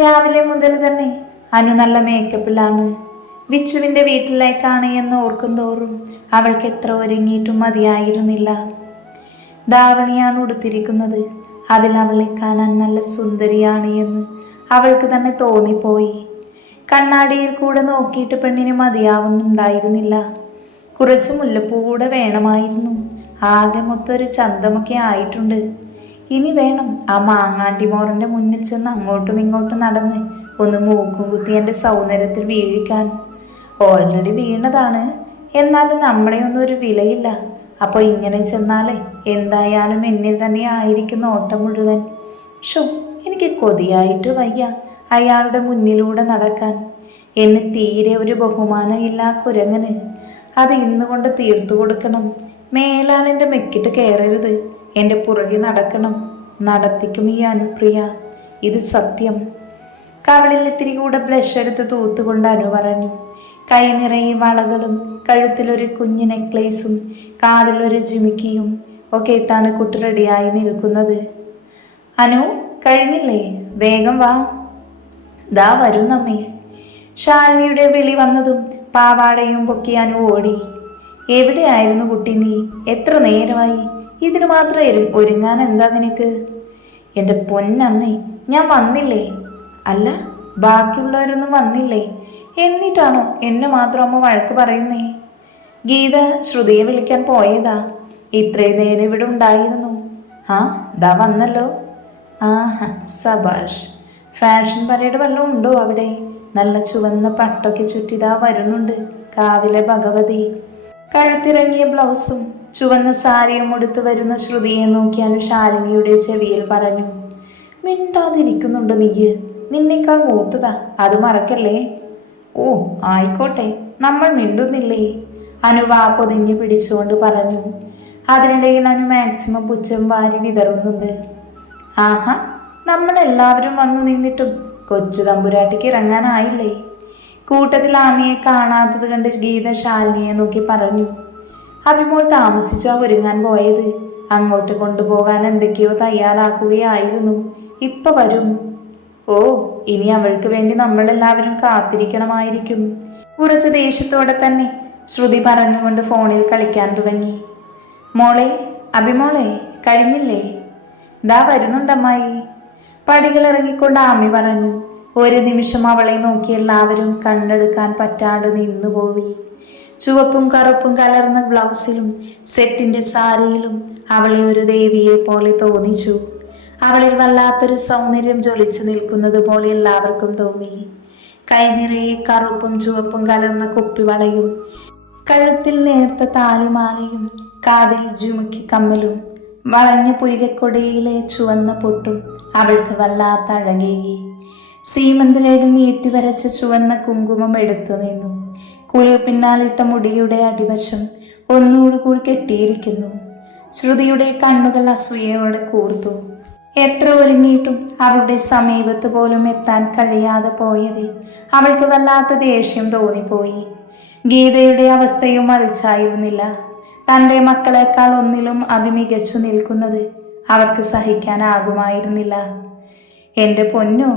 രാവിലെ മുതൽ തന്നെ അനു നല്ല മേക്കപ്പിലാണ്. വിച്ചുവിൻ്റെ വീട്ടിലേക്കാണ് എന്ന് ഓർക്കുന്തോറും അവൾക്ക് എത്ര ഒരുങ്ങിയിട്ടും മതിയായിരുന്നില്ല. ധാവണിയാണ് ഉടുത്തിരിക്കുന്നത്. അതിൽ അവളെ കാണാൻ നല്ല സുന്ദരിയാണ് എന്ന് അവൾക്ക് തന്നെ തോന്നിപ്പോയി. കണ്ണാടിയിൽ കൂടെ നോക്കിയിട്ട് പെണ്ണിന് മതിയാവുന്നുണ്ടായിരുന്നില്ല. കുറച്ച് മുല്ലപ്പൂ കൂടെ വേണമായിരുന്നു. ആകെ മൊത്തം ഒരു ചന്തമൊക്കെ ആയിട്ടുണ്ട്. ഇനി വേണം ആ മാങ്ങാണ്ടി മോറിൻ്റെ മുന്നിൽ ചെന്ന് അങ്ങോട്ടും ഇങ്ങോട്ടും നടന്ന് ഒന്ന് മൂക്കും കുത്തി എൻ്റെ സൗന്ദര്യത്തിൽ വീഴിക്കാൻ. ഓൾറെഡി വീണതാണ്, എന്നാലും നമ്മുടെയൊന്നും ഒരു വിലയില്ല. അപ്പോൾ ഇങ്ങനെ ചെന്നാലേ എന്തായാലും എന്നിൽ തന്നെ ആയിരിക്കുന്ന ഓട്ടം മുഴുവൻ. ഷോ, എനിക്ക് കൊതിയായിട്ട് വയ്യ അയാളുടെ മുന്നിലൂടെ നടക്കാൻ. എന്നെ തീരെ ഒരു ബഹുമാനം ഇല്ല കുരങ്ങന്. അത് ഇന്നുകൊണ്ട് തീർത്തു കൊടുക്കണം. മേലാൽ എൻ്റെ മെക്കിട്ട് കയറരുത്. എൻ്റെ പുറകെ നടക്കണം. നടത്തിക്കും ഈ അനുപ്രിയ, ഇത് സത്യം. കവളിൽ ഇത്തിരി കൂടെ ബ്ലഷ് എടുത്ത് തൂത്തുകൊണ്ട് അനു പറഞ്ഞു. കൈ നിറയെ വളകളും കഴുത്തിലൊരു കുഞ്ഞു നെക്ലേസും കാതിലൊരു ജിമിക്കിയും ഒക്കെ ഇട്ടാണ് കുട്ടി റെഡിയായി നിൽക്കുന്നത്. അനു, കഴിഞ്ഞില്ലേ? വേഗം വാ. ദാ വരുന്നമ്മേ. ശാലിനിയുടെ വിളി വന്നതും പാവാടയും പൊക്കി അനു ഓടി. എവിടെയായിരുന്നു കുട്ടി നീ? എത്ര നേരമായി? ഇതിന് മാത്രം ഒരുങ്ങാൻ എന്താ നിനക്ക്? എൻ്റെ പൊന്നമ്മേ, ഞാൻ വന്നില്ലേ? അല്ല, ബാക്കിയുള്ളവരൊന്നും വന്നില്ലേ? എന്നിട്ടാണോ എന്നെ മാത്രം അമ്മ വഴക്ക് പറയുന്നേ? ഗീത ശ്രുതിയെ വിളിക്കാൻ പോയതാ. ഇത്രയും നേരം ഇവിടെ ഉണ്ടായിരുന്നു. ആ, ദാ വന്നല്ലോ. ആഹാ, സബാഷ്. ഫാഷൻ പരേഡ് വല്ലതും ഉണ്ടോ അവിടെ? നല്ല ചുവന്ന പട്ടൊക്കെ ചുറ്റിതാ വരുന്നുണ്ട് കാവിലെ ഭഗവതി. കഴുത്തിറങ്ങിയ ബ്ലൗസും ചുവന്ന സാരിയും ഉടുത്ത് വരുന്ന ശ്രുതിയെ നോക്കിയാലും ശാലിനിയുടെ ചെവിയിൽ പറഞ്ഞു. മിണ്ടാതിരിക്കുന്നുണ്ട് നീയ്. നിന്നേക്കാൾ മൂത്തതാ, അത് മറക്കല്ലേ. ഓ ആയിക്കോട്ടെ, നമ്മൾ മിണ്ടുന്നില്ലേ? അനു വാ പൊതിഞ്ഞു പിടിച്ചുകൊണ്ട് പറഞ്ഞു. അതിനിടയിൽ അനു മാക്സിമം പുച്ഛം വാരി വിതറുന്നുണ്ട്. ആഹാ, നമ്മളെല്ലാവരും വന്നു നിന്നിട്ടും കൊച്ചു തമ്പുരാട്ടിക്ക് ഇറങ്ങാനായില്ലേ? കൂട്ടത്തിൽ ആമിയെ കാണാത്തത് കണ്ട് ഗീത ശാലിനിയെ നോക്കി പറഞ്ഞു. അഭിമോൾ താമസിച്ചു ഒരുങ്ങാൻ പോയത്. അങ്ങോട്ട് കൊണ്ടുപോകാൻ എന്തൊക്കെയോ തയ്യാറാക്കുകയായിരുന്നു. ഇപ്പൊ വരും. ഓ, ഇനി അവൾക്ക് വേണ്ടി നമ്മളെല്ലാവരും കാത്തിരിക്കണമായിരിക്കും. കുറച്ച് ദേഷ്യത്തോടെ തന്നെ ശ്രുതി പറഞ്ഞുകൊണ്ട് ഫോണിൽ കളിക്കാൻ തുടങ്ങി. മോളെ, അഭിമോളെ, കഴിഞ്ഞില്ലേ? ദാ വരുന്നുണ്ടമ്മായി. പടികൾ ഇറങ്ങിക്കൊണ്ട് ആമി പറഞ്ഞു. ഒരു നിമിഷം അവളെ നോക്കി എല്ലാവരും കണ്ടെടുക്കാൻ പറ്റാതെ നിന്നുപോയി. ചുവപ്പും കറുപ്പും കലർന്ന ബ്ലൗസിലും സെറ്റിന്റെ സാരിയിലും അവളെ ഒരു ദേവിയെ പോലെ തോന്നിച്ചു. അവളിൽ വല്ലാത്തൊരു സൗന്ദര്യം ജ്വലിച്ചു നിൽക്കുന്നത് പോലെ എല്ലാവർക്കും തോന്നി. കൈ നിറയെ കറുപ്പും ചുവപ്പും കലർന്ന കുപ്പിവളയും കഴുത്തിൽ നേർത്ത താലിമാലയും കാതിൽ ജുമുക്കി കമ്മലും വളഞ്ഞ പുരികക്കൊടിയിലെ ചുവന്ന പൊട്ടും അവൾക്ക് വല്ലാത്ത അഴകേകി. സീമന്തരേഖ നീട്ടി വരച്ച ചുവന്ന കുങ്കുമം എടുത്തു നിന്നു. കുളിർ പിന്നാലിട്ട മുടിയുടെ അടിവശം ഒന്നുകൂടി കെട്ടിയിരിക്കുന്നു. ശ്രുതിയുടെ കണ്ണുകൾ അസൂയയോടെ കൂർത്തു. എത്ര ഒരുങ്ങിയിട്ടും അവളുടെ സമീപത്ത് പോലും എത്താൻ കഴിയാതെ പോയതിൽ അവൾക്ക് വല്ലാത്ത ദേഷ്യം തോന്നിപ്പോയി. ഗീതയുടെ അവസ്ഥയും മറിച്ചായിരുന്നില്ല. തൻ്റെ മക്കളെക്കാൾ ഒന്നിലും അഭിമികച്ചു നിൽക്കുന്നത് അവർക്ക് സഹിക്കാനാകുമായിരുന്നില്ല. എൻ്റെ പൊന്നോ,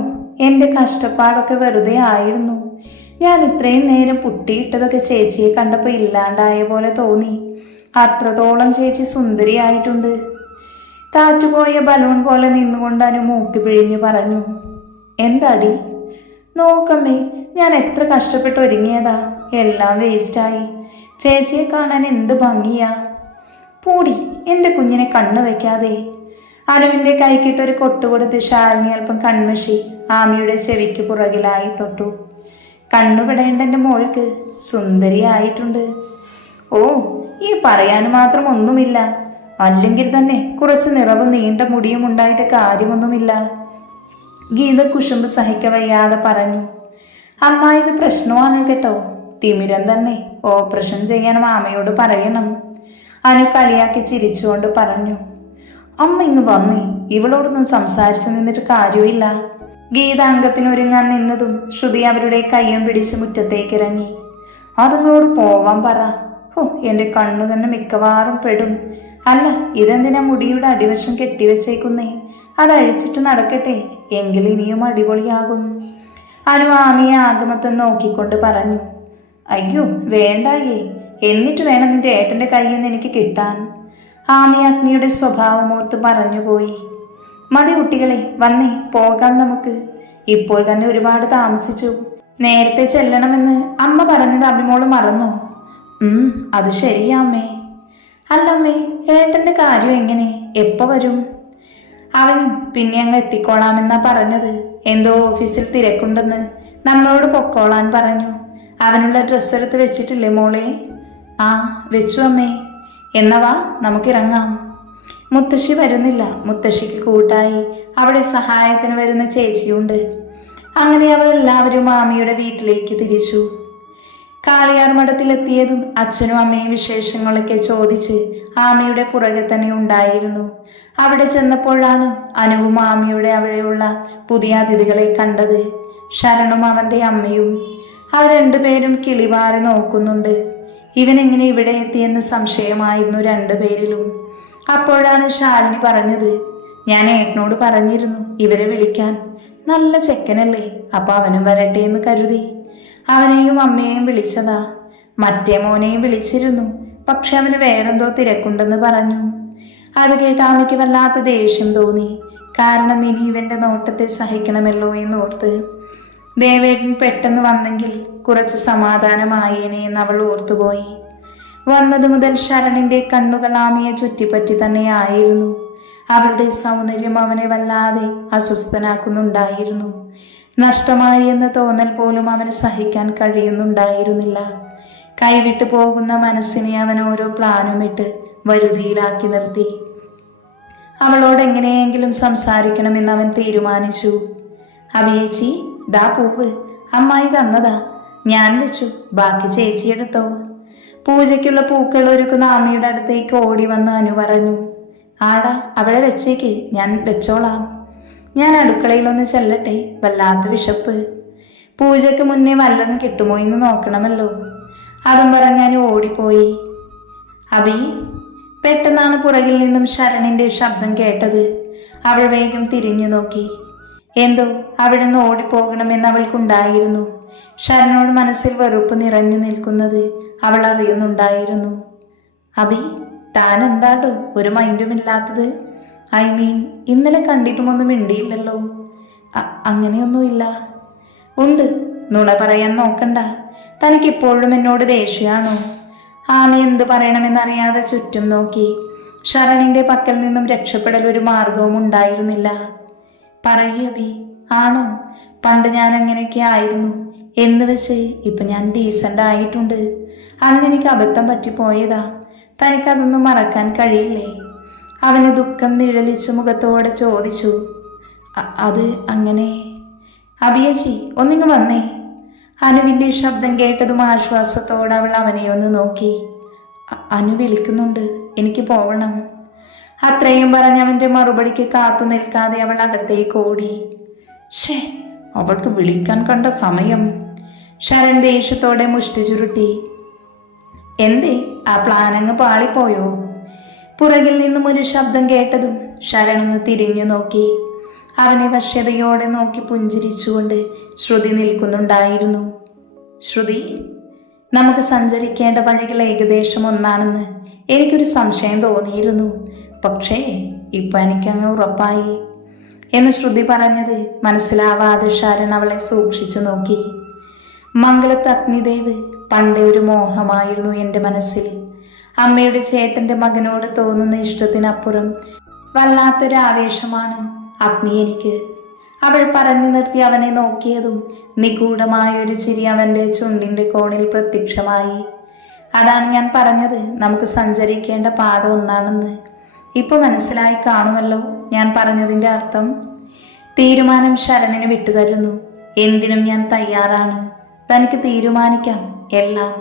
എൻ്റെ കഷ്ടപ്പാടൊക്കെ വെറുതെ ആയിരുന്നു. ഞാൻ ഇത്രയും നേരം പുട്ടിയിട്ടതൊക്കെ ചേച്ചിയെ കണ്ടപ്പോൾ ഇല്ലാണ്ടായ പോലെ തോന്നി. അത്രത്തോളം ചേച്ചി സുന്ദരിയായിട്ടുണ്ട്. കാറ്റുപോയ ബലൂൺ പോലെ നിന്നുകൊണ്ട് അനു മൂക്കി പിഴിഞ്ഞു പറഞ്ഞു. എന്താടി? നോക്കമ്മേ, ഞാൻ എത്ര കഷ്ടപ്പെട്ട് ഒരുങ്ങിയതാ. എല്ലാം വേസ്റ്റായി. ചേച്ചിയെ കാണാൻ എന്ത് ഭംഗിയാ. പൂടി, എൻ്റെ കുഞ്ഞിനെ കണ്ണു വയ്ക്കാതെ. അനുവിൻ്റെ കൈക്കിട്ടൊരു കൊട്ടുകൊടുത്ത് ശാലിനി അല്പം കൺമഷി ആമിയുടെ ചെവിക്ക് പുറകിലായി തൊട്ടു. കണ്ണുപെടേണ്ട എൻ്റെ മോൾക്ക് സുന്ദരിയായിട്ടുണ്ട്. ഓ, ഈ പറയാൻ മാത്രം ഒന്നുമില്ല. അല്ലെങ്കിൽ തന്നെ കുറച്ച് നിറവും നീണ്ട മുടിയും ഉണ്ടായിട്ട് കാര്യമൊന്നുമില്ല. ഗീത കുശുമ്പ് സഹിക്കവയ്യാതെ പറഞ്ഞു. അമ്മ, ഇത് പ്രശ്നമാണ് കേട്ടോ. തിമിരം തന്നെ. ഓപ്പറേഷൻ ചെയ്യാൻ മാമയോട് പറയണം. അനു കളിയാക്കി ചിരിച്ചുകൊണ്ട് പറഞ്ഞു. അമ്മ ഇങ്ങ് വന്നേ. ഇവളോടൊന്നും സംസാരിച്ചു നിന്നിട്ട് കാര്യമില്ല. ഗീത അംഗത്തിനൊരുങ്ങാൻ നിന്നതും ശ്രുതി അവരുടെ കയ്യും പിടിച്ച് മുറ്റത്തേക്ക് ഇറങ്ങി. അതുങ്ങളോട് പോവാൻ പറ. ഹോ, എൻ്റെ കണ്ണു തന്നെ മിക്കവാറും പെടും. അല്ല, ഇതെന്തിനാ മുടിയുടെ അടിവശം കെട്ടിവെച്ചേക്കുന്നേ? അതഴിച്ചിട്ട് നടക്കട്ടെ. എങ്കിൽ ഇനിയും അടിപൊളിയാകും. അനു ആമിയെ ആഗമത്തം നോക്കിക്കൊണ്ട് പറഞ്ഞു. അയ്യോ വേണ്ടായേ, എന്നിട്ട് വേണം നിന്റെ ഏട്ടൻ്റെ കയ്യിൽ നിന്ന് എനിക്ക് കിട്ടാൻ. ആമി അഗ്നിയുടെ സ്വഭാവമോർത്ത് പറഞ്ഞുപോയി. മതി കുട്ടികളെ, വന്നേ പോകാം നമുക്ക്. ഇപ്പോൾ തന്നെ ഒരുപാട് താമസിച്ചു. നേരത്തെ ചെല്ലണമെന്ന് അമ്മ പറഞ്ഞത് അഭിമോള് മറന്നോ? അത് ശരിയാ അമ്മേ. അല്ലമ്മേ, ഏട്ടൻ്റെ കാര്യം എങ്ങനെ? എപ്പോ വരും? അവൻ പിന്നെ അങ്ങ് എത്തിക്കോളാമെന്നാ പറഞ്ഞത്. എന്തോ ഓഫീസിൽ തിരക്കുണ്ടെന്ന് നമ്മളോട് പൊക്കോളാൻ പറഞ്ഞു. അവനുള്ള ഡ്രസ്സ് എടുത്ത് വെച്ചിട്ടില്ലേ മോളെ? ആ വെച്ചു അമ്മേ. എന്നവാ നമുക്കിറങ്ങാം. മുത്തശ്ശി വരുന്നില്ല. മുത്തശ്ശിക്ക് കൂട്ടായി അവിടെ സഹായത്തിന് വരുന്ന ചേച്ചിയുണ്ട്. അങ്ങനെ അവൾ എല്ലാവരും ആമിയുടെ വീട്ടിലേക്ക് തിരിച്ചു. കാളിയാർ മഠത്തിലെത്തിയതും അച്ഛനും അമ്മയും വിശേഷങ്ങളൊക്കെ ചോദിച്ച് ആമിയുടെ പുറകെ തന്നെ ഉണ്ടായിരുന്നു. അവിടെ ചെന്നപ്പോഴാണ് അനുവും ആമിയുടെ അവിടെയുള്ള പുതിയ അതിഥികളെ കണ്ടത്. ശരണും അവന്റെ അമ്മയും. അവർ രണ്ടുപേരും കിളിവാറി നോക്കുന്നുണ്ട്. ഇവനെങ്ങനെ ഇവിടെ എത്തിയെന്ന് സംശയമായിരുന്നു രണ്ടുപേരിലും. അപ്പോഴാണ് ശാലിനി പറഞ്ഞത്, ഞാൻ ഏട്ടനോട് പറഞ്ഞിരുന്നു ഇവരെ വിളിക്കാൻ. നല്ല ചെക്കനല്ലേ, അപ്പൊ അവനും വരട്ടെ എന്ന് കരുതി അവനെയും അമ്മയെയും വിളിച്ചതാ. മറ്റേ മോനെയും വിളിച്ചിരുന്നു, പക്ഷെ അവന് വേറെന്തോ തിരക്കുണ്ടെന്ന് പറഞ്ഞു. അത് കേട്ട് ആമയ്ക്ക് വല്ലാത്ത ദേഷ്യം തോന്നി. കാരണം ഇനി ഇവന്റെ നോട്ടത്തെ സഹിക്കണമല്ലോ എന്നോർത്ത്. ദേവേട്ടൻ പെട്ടെന്ന് വന്നെങ്കിൽ കുറച്ച് സമാധാനമായേനെ എന്ന് അവൾ ഓർത്തുപോയി. വന്നതു മുതൽ ശരണിന്റെ കണ്ണുകൾ ആമയെ ചുറ്റിപ്പറ്റി തന്നെയായിരുന്നു. അവളുടെ സൗന്ദര്യം അവനെ വല്ലാതെ അസ്വസ്ഥനാക്കുന്നുണ്ടായിരുന്നു. നഷ്ടമായി എന്ന തോന്നൽ പോലും അവന് സഹിക്കാൻ കഴിയുന്നുണ്ടായിരുന്നില്ല. കൈവിട്ടു പോകുന്ന മനസ്സിനെ അവൻ ഓരോ പ്ലാനുമിട്ട് വരുതിയിലാക്കി നിർത്തി. അവളോട് എങ്ങനെയെങ്കിലും സംസാരിക്കണമെന്ന് അവൻ തീരുമാനിച്ചു. അഭിയേച്ചി, ദാ പൂവ് അമ്മായി തന്നതാ, ഞാൻ വെച്ചു, ബാക്കി ചേച്ചി എടുത്തോ. പൂജയ്ക്കുള്ള പൂക്കൾ ഒരുക്കുന്ന ആമയുടെ അടുത്തേക്ക് ഓടി വന്ന് അനു പറഞ്ഞു. ആടാ അവിടെ വെച്ചേക്ക്, ഞാൻ വെച്ചോളാം. ഞാൻ അടുക്കളയിലൊന്ന് ചെല്ലട്ടെ, വല്ലാത്ത വിശപ്പ്. പൂജയ്ക്ക് മുന്നേ വല്ലതും കിട്ടുമോ എന്ന് നോക്കണമല്ലോ. അതും പറഞ്ഞ് ഓടിപ്പോയി. അബി, പെട്ടെന്നാണ് പുറകിൽ നിന്നും ശരണിന്റെ ശബ്ദം കേട്ടത്. അവൾ വേഗം തിരിഞ്ഞു നോക്കി. എന്തോ അവിടെ നിന്ന് ഓടിപ്പോകണമെന്ന് അവൾക്കുണ്ടായിരുന്നു. ശരണിനോട് മനസ്സിൽ വെറുപ്പ് നിറഞ്ഞു നിൽക്കുന്നത് അവൾ അറിയുന്നുണ്ടായിരുന്നു. അബി, താൻ എന്താടോ ഒരു മൈൻഡുമില്ലാത്തത്? ഐ മീൻ, ഇന്നലെ കണ്ടിട്ടുമൊന്നും മിണ്ടിയില്ലല്ലോ. അങ്ങനെയൊന്നുമില്ല. ഉണ്ട്, നുണ പറയാൻ നോക്കണ്ട. തനിക്കിപ്പോഴും എന്നോട് ദേഷ്യമാണോ? ആമി എന്ത് പറയണമെന്നറിയാതെ ചുറ്റും നോക്കി. ശരണിന്റെ പക്കൽ നിന്നും രക്ഷപ്പെടൽ ഒരു മാർഗവും ഉണ്ടായിരുന്നില്ല. പറയബി, ആണോ? പണ്ട് ഞാൻ അങ്ങനെയൊക്കെ ആയിരുന്നു എന്ന് വെച്ച് ഇപ്പൊ ഞാൻ ഡീസൻ്റ് ആയിട്ടുണ്ട്. അന്ന് എനിക്ക് അബദ്ധം പറ്റിപ്പോയതാ. തനിക്കതൊന്നും മറക്കാൻ കഴിയില്ലേ? അവന് ദുഃഖം നിഴലിച്ചു മുഖത്തോടെ ചോദിച്ചു. അത് അങ്ങനെ. അഭിയേച്ചി, ഒന്നിങ്ങ് വന്നേ. അനുവിൻ്റെ ശബ്ദം കേട്ടതും ആശ്വാസത്തോടെ അവൾ അവനെ ഒന്ന് നോക്കി. അനു വിളിക്കുന്നുണ്ട്, എനിക്ക് പോവണം. അത്രയും പറഞ്ഞ് അവൻ്റെ മറുപടിക്ക് കാത്തു നിൽക്കാതെ അവൾ അകത്തേക്ക് ഓടി. ഷേ, അവൾക്ക് വിളിക്കാൻ കണ്ട സമയം. ശരൺ ദേഷ്യത്തോടെ മുഷ്ടി ചുരുട്ടി. എന്തേ, ആ പ്ലാനങ്ങ് പാളിപ്പോയോ? പുറകിൽ നിന്നും ഒരു ശബ്ദം കേട്ടതും ശരണൊന്ന് തിരിഞ്ഞു നോക്കി. അവനെ വശ്യതയോടെ നോക്കി പുഞ്ചിരിച്ചുകൊണ്ട് ശ്രുതി നിൽക്കുന്നുണ്ടായിരുന്നു. ശ്രുതി, നമുക്ക് സഞ്ചരിക്കേണ്ട വഴികൾ ഏകദേശം ഒന്നാണെന്ന് എനിക്കൊരു സംശയം തോന്നിയിരുന്നു. പക്ഷേ ഇപ്പൊ എനിക്കങ്ങ് ഉറപ്പായി എന്ന് ശ്രുതി പറഞ്ഞത് മനസ്സിലാവാതെ ശരൺ അവളെ സൂക്ഷിച്ചു നോക്കി. മംഗലത്ത് അഗ്നിദേവ് പണ്ടേ ഒരു മോഹമായിരുന്നു എൻ്റെ മനസ്സിൽ. അമ്മയുടെ ചേട്ടന്റെ മകനോട് തോന്നുന്ന ഇഷ്ടത്തിനപ്പുറം വല്ലാത്തൊരു ആവേശമാണ് അഗ്നി എനിക്ക്. അവൾ പറഞ്ഞു നിർത്തി അവനെ നോക്കിയതും നിഗൂഢമായൊരു ചിരി അവൻ്റെ ചുണ്ടിന്റെ കോണിൽ പ്രത്യക്ഷമായി. അതാണ് ഞാൻ പറഞ്ഞത്, നമുക്ക് സഞ്ചരിക്കേണ്ട പാത ഒന്നാണെന്ന്. ഇപ്പൊ മനസ്സിലായി കാണുമല്ലോ ഞാൻ പറഞ്ഞതിൻ്റെ അർത്ഥം. തീരുമാനം ശരണിന് വിട്ടുതരുന്നു. എന്തിനും ഞാൻ തയ്യാറാണ്. തനിക്ക് തീരുമാനിക്കാം എല്ലാം.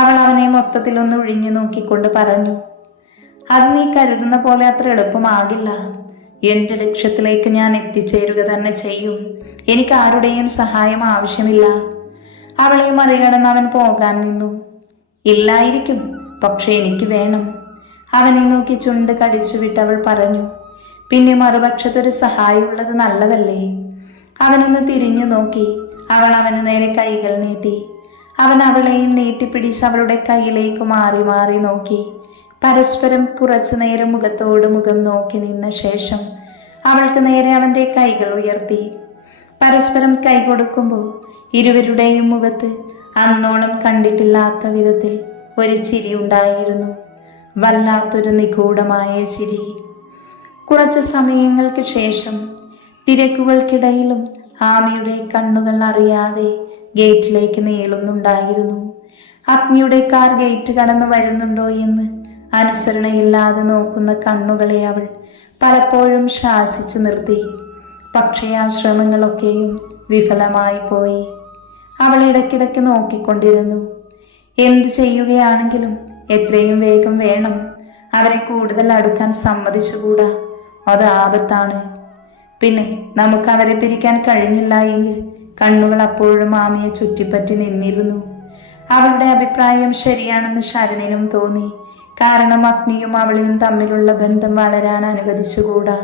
അവൾ അവനെ മൊത്തത്തിലൊന്ന് ഒഴിഞ്ഞു നോക്കിക്കൊണ്ട് പറഞ്ഞു. അത് നീ കരുതുന്ന പോലെ അത്ര എളുപ്പമാകില്ല. എൻ്റെ ലക്ഷ്യത്തിലേക്ക് ഞാൻ എത്തിച്ചേരുക തന്നെ ചെയ്യും. എനിക്ക് ആരുടെയും സഹായം ആവശ്യമില്ല. അവളെ മറികടന്ന് അവൻ പോകാൻ നിന്നു. ഇല്ലായിരിക്കും, പക്ഷെ എനിക്ക് വേണം. അവനെ നോക്കി ചുണ്ട് കടിച്ചു വിട്ടവൾ പറഞ്ഞു. പിന്നെ മറുപക്ഷത്തൊരു സഹായമുള്ളത് നല്ലതല്ലേ? അവനൊന്ന് തിരിഞ്ഞു നോക്കി. അവൾ അവനു നേരെ കൈകൾ നീട്ടി. അവൻ അവളെയും നീട്ടിപ്പിടിച്ച് അവളുടെ കയ്യിലേക്ക് മാറി മാറി നോക്കി. പരസ്പരം കുറച്ചു നേരം മുഖത്തോട് മുഖം നോക്കി നിന്ന ശേഷം അവൾക്ക് നേരെ അവൻ്റെ കൈകൾ ഉയർത്തി. പരസ്പരം കൈ കൊടുക്കുമ്പോൾ ഇരുവരുടെയും മുഖത്ത് അന്നോളം കണ്ടിട്ടില്ലാത്ത വിധത്തിൽ ഒരു ചിരി ഉണ്ടായിരുന്നു. വല്ലാത്തൊരു നിഗൂഢമായ ചിരി. കുറച്ച് സമയങ്ങൾക്ക് ശേഷം തിരക്കുകൾക്കിടയിലും ആമിയുടെ കണ്ണുകൾ അറിയാതെ ഗേറ്റിലേക്ക് നീളുന്നുണ്ടായിരുന്നു. അഗ്നിയുടെ കാർ ഗേറ്റ് കടന്നു വരുന്നുണ്ടോ എന്ന് അനുസരണയില്ലാതെ നോക്കുന്ന കണ്ണുകളെ അവൾ പലപ്പോഴും ശാസിച്ചു നിർത്തി. പക്ഷേ ആ ശ്രമങ്ങളൊക്കെയും വിഫലമായി പോയി. അവൾ ഇടയ്ക്കിടയ്ക്ക് നോക്കിക്കൊണ്ടിരുന്നു. എന്തു ചെയ്യുകയാണെങ്കിലും എത്രയും വേഗം വേണം. അവരെ കൂടുതൽ അടുക്കാൻ സമ്മതിച്ചുകൂടാ, അത് ആപത്താണ്. പിന്നെ നമുക്ക് അവരെ പിരിക്കാൻ കഴിഞ്ഞില്ല എങ്കിൽ കണ്ണുകൾ അപ്പോഴും ആമിയെ ചുറ്റിപ്പറ്റി നിന്നിരുന്നു. അവളുടെ അഭിപ്രായം ശരിയാണെന്ന് ശരണിനും തോന്നി. കാരണം അഗ്നിയും അവളിയും തമ്മിലുള്ള ബന്ധം വളരാൻ അനുവദിച്ചുകൂടാ.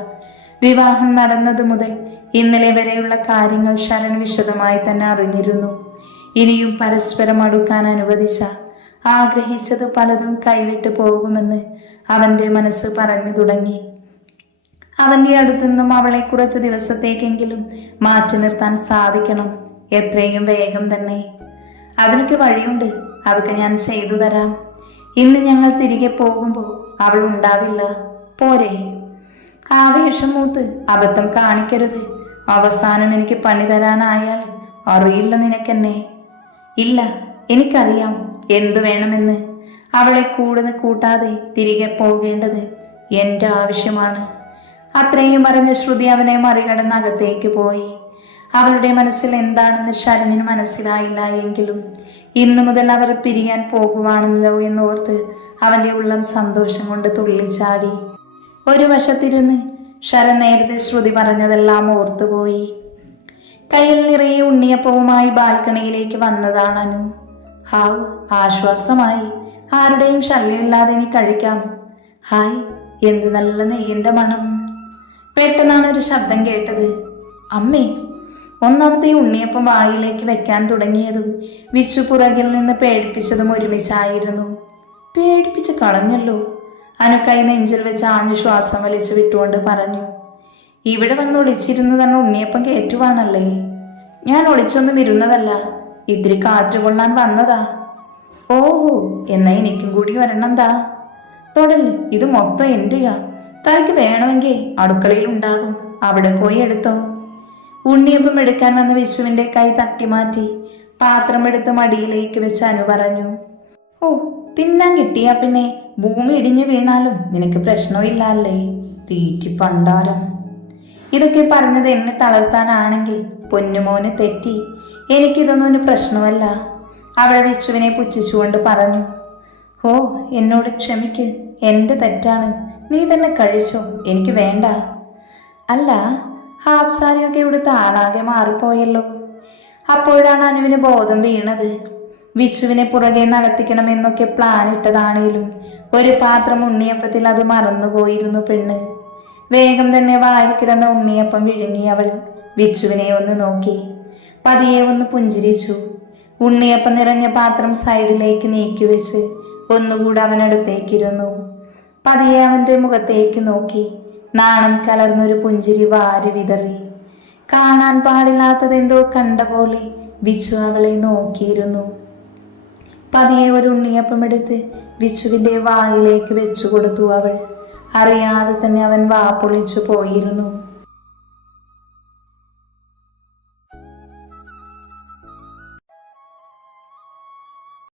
വിവാഹം നടന്നത് മുതൽ ഇന്നലെ വരെയുള്ള കാര്യങ്ങൾ ശരൺ വിശദമായി തന്നെ അറിഞ്ഞിരുന്നു. ഇനിയും പരസ്പരം അടുക്കാൻ അനുവദിച്ച ആഗ്രഹിച്ചത് പലതും കൈവിട്ടു പോകുമെന്ന് അവൻ്റെ മനസ്സ് പറഞ്ഞു തുടങ്ങി. അവൻ്റെ അടുത്തുനിന്നും അവളെ കുറച്ച് ദിവസത്തേക്കെങ്കിലും മാറ്റി നിർത്താൻ സാധിക്കണം, എത്രയും വേഗം തന്നെ. അതിനൊക്കെ വഴിയുണ്ട്, അതൊക്കെ ഞാൻ ചെയ്തു തരാം. ഇന്ന് ഞങ്ങൾ തിരികെ പോകുമ്പോൾ അവൾ ഉണ്ടാവില്ല, പോരെ? ആവേശം മൂത്ത് അബദ്ധം കാണിക്കരുത്. അവസാനം എനിക്ക് പണി തരാനായാൽ അറിയില്ല നിനക്കെന്നെ. ഇല്ല, എനിക്കറിയാം എന്തു വേണമെന്ന്. അവളെ കൂടുതൽ കൂട്ടാതെ തിരികെ പോകേണ്ടത് എൻ്റെ ആവശ്യമാണ്. അത്രയും പറഞ്ഞ ശ്രുതി അവനെ മറികടന്ന് അകത്തേക്ക് പോയി. അവളുടെ മനസ്സിൽ എന്താണെന്ന് ശരണിന് മനസ്സിലായില്ല എങ്കിലും ഇന്നു മുതൽ അവർ പിരിയാൻ പോകുവാണല്ലോ എന്നോർത്ത് അവൻ്റെ ഉള്ളം സന്തോഷം കൊണ്ട് തുള്ളിച്ചാടി. ഒരു വശത്തിരുന്ന് ശരൺ നേരത്തെ ശ്രുതി പറഞ്ഞതെല്ലാം ഓർത്തുപോയി. കയ്യിൽ നിറയെ ഉണ്ണിയപ്പവുമായി ബാൽക്കണിയിലേക്ക് വന്നതാണ് അനു. ഹാവ്, ആശ്വാസമായി. ആരുടെയും ശല്യമില്ലാതെ ഇനി കഴിക്കാം. ഹായ്, എന്ത് നല്ല നെയ്യിൻ്റെ മണം. പെട്ടെന്നാണ് ഒരു ശബ്ദം കേട്ടത്. അമ്മേ! ഒന്നാമത്തെ ഉണ്ണിയപ്പം വായിലേക്ക് വെക്കാൻ തുടങ്ങിയതും വിച്ചു പുറകിൽ നിന്ന് പേടിപ്പിച്ചതും ഒരുമിച്ചായിരുന്നു. പേടിപ്പിച്ച് കളഞ്ഞല്ലോ. അനു കൈ നെഞ്ചിൽ വെച്ച് ആഞ്ഞു ശ്വാസം വലിച്ചു വിട്ടുകൊണ്ട് പറഞ്ഞു. ഇവിടെ വന്ന് ഒളിച്ചിരുന്ന് തന്നെ ഉണ്ണിയപ്പം കയറ്റുവാണല്ലേ? ഞാൻ ഒളിച്ചൊന്നും ഇരുന്നതല്ല, ഇത്തിരി കാറ്റ് കൊള്ളാൻ വന്നതാ. ഓഹോ, എന്നാ എനിക്കും കൂടി വരണെന്താ? തൊടല്, ഇത് മൊത്തം എന്റെയാ. തനിക്ക് വേണമെങ്കിൽ അടുക്കളയിൽ ഉണ്ടാകും, അവിടെ പോയി എടുത്തോ. ഉണ്ണിയപ്പം എടുക്കാൻ വന്ന വിഷുവിൻ്റെ കൈ തട്ടിമാറ്റി പാത്രം എടുത്ത് മടിയിലേക്ക് വെച്ച് അനു പറഞ്ഞു. ഓ, തിന്നാൻ കിട്ടിയാ പിന്നെ ഭൂമി ഇടിഞ്ഞു വീണാലും നിനക്ക് പ്രശ്നമില്ല അല്ലേ? തീറ്റി പണ്ടാരം. ഇതൊക്കെ പറഞ്ഞത് എന്നെ തളർത്താനാണെങ്കിൽ പൊന്നുമോന് തെറ്റി. എനിക്കിതൊന്നും ഒരു പ്രശ്നമല്ല. അവൾ വിഷുവിനെ പുച്ഛിച്ചുകൊണ്ട് പറഞ്ഞു. ഓ, എന്നോട് ക്ഷമിക്ക്, എൻ്റെ തെറ്റാണ്. നീ തന്നെ കഴിച്ചോ, എനിക്ക് വേണ്ട. അല്ല, ഹാഫ് സാരിയൊക്കെ ഇവിടുത്തെ ആളാകെ മാറിപ്പോയല്ലോ. അപ്പോഴാണ് അനുവിന് ബോധം വീണത്. വിഷുവിനെ പുറകെ നടത്തിക്കണമെന്നൊക്കെ പ്ലാൻ ഇട്ടതാണേലും ഒരു പാത്രം ഉണ്ണിയപ്പത്തിൽ അത് മറന്നുപോയിരുന്നു പെണ്ണ്. വേഗം തന്നെ വായിൽ കിടന്ന ഉണ്ണിയപ്പം വിഴുങ്ങി അവൾ വിഷുവിനെ ഒന്ന് നോക്കി. പതിയെ ഒന്ന് പുഞ്ചിരിച്ചു. ഉണ്ണിയപ്പം നിറഞ്ഞ പാത്രം സൈഡിലേക്ക് നീക്കിവെച്ച് ഒന്നുകൂടെ അവനടുത്തേക്കിരുന്നു. പതിയെ അവൻ്റെ മുഖത്തേക്ക് നോക്കി നാണം കലർന്നൊരു പുഞ്ചിരി വാരി വിതറി. കാണാൻ പാടില്ലാത്തതെന്തോ കണ്ട പോലെ വിച്ചു അവളെ നോക്കിയിരുന്നു. പതിയെ ഒരു ഉണ്ണിയപ്പം എടുത്ത് വിച്ചുവിൻ്റെ വായിലേക്ക് വെച്ചു കൊടുത്തു അവൾ. അറിയാതെ തന്നെ അവൻ വാ പൊളിച്ചു പോയിരുന്നു.